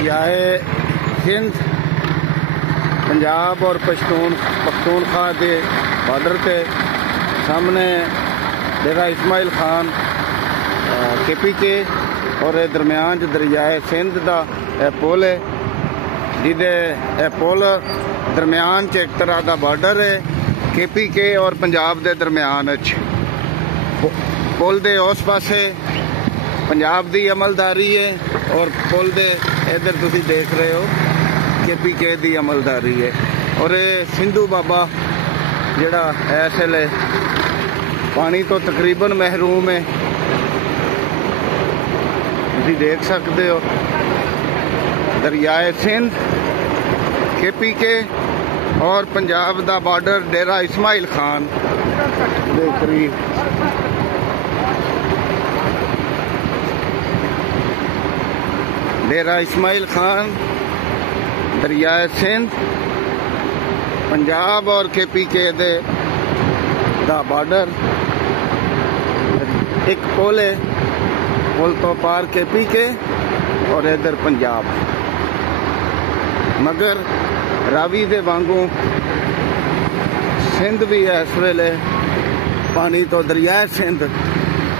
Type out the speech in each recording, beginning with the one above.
दरियाए सिंध पंजाब और पख्तूनख्वा के बॉर्डर पे सामने डेरा इस्माइल खान KPK और दरम्यान दरियाए सिंध का पुल है, जिदे पुल दरम्यान एक तरह का बॉर्डर है KPK और पंजाब के दरम्यान। पुल दे उस पासे पंजाब की अमलदारी है और पुल दे इधर तुसी देख रहे हो KPK की अमलदारी है। और ये सिंधु बाबा जिहड़ा इस वेले पानी तो तकरीबन महरूम है, तुसी देख सकते हो। दरियाए सिंध KPK और पंजाब का बॉर्डर डेरा इस्माइल खान दे करीब। डेरा इस्माइल खान दरियाए सिंध पंजाब और KPK दे दा बॉर्डर। एक पुल है, पुल तो पार KPK और इधर पंजाब। मगर रावी दे वांगू सिंध भी इस वेले पानी तो दरियाए सिंध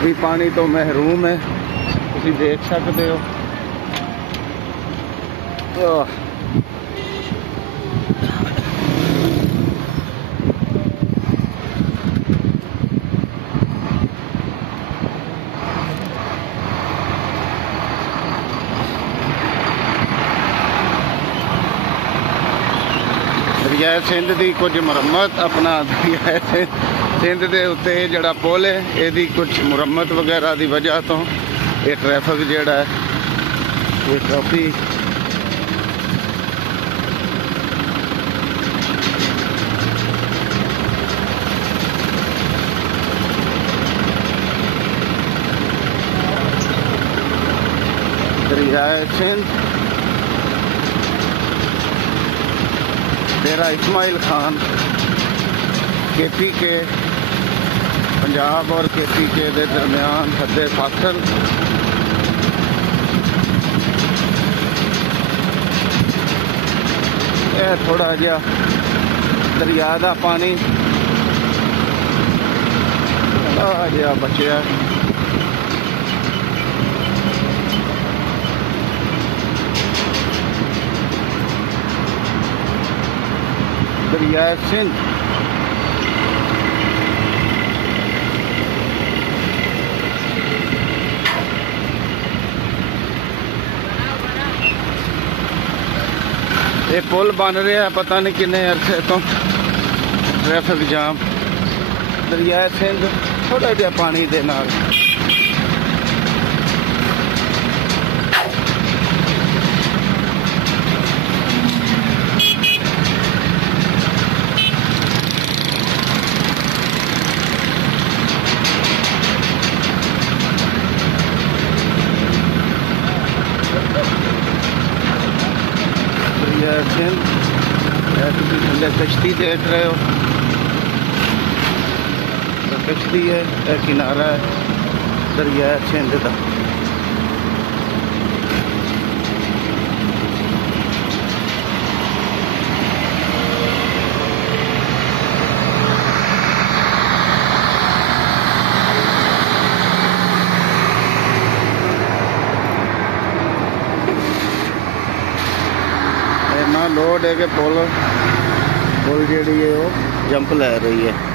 भी पानी तो महरूम है, तुसी देख सकते हो। दरियाए सिंध की कुछ मुरम्मत अपना दरियाए सिंध के उत्ते जिहड़ा पुल है यदी कुछ मुरम्मत वगैरह की वजह तो ये ट्रैफिक जिहड़ा है ये काफ़ी दरियाए सिंध डेरा इस्माइल खान KPK पंजाब और KPK के दरम्यान हद्दे फासल। यह थोड़ा जिहा दरिया का पानी थोड़ा जिहा बचिया। दरियाए सिंध ये पुल बन रहा है, पता नहीं किन्ने अरसे तो ट्रैफिक जाम। दरियाए सिंध थोड़ा जिहा पानी दे नाल सिंध थले कश्ती देख रहे हो, तो कश्ती है, यह किनारा है दरिया सिंध का। लोड है कि पुल जी है वो जंप लै रही है।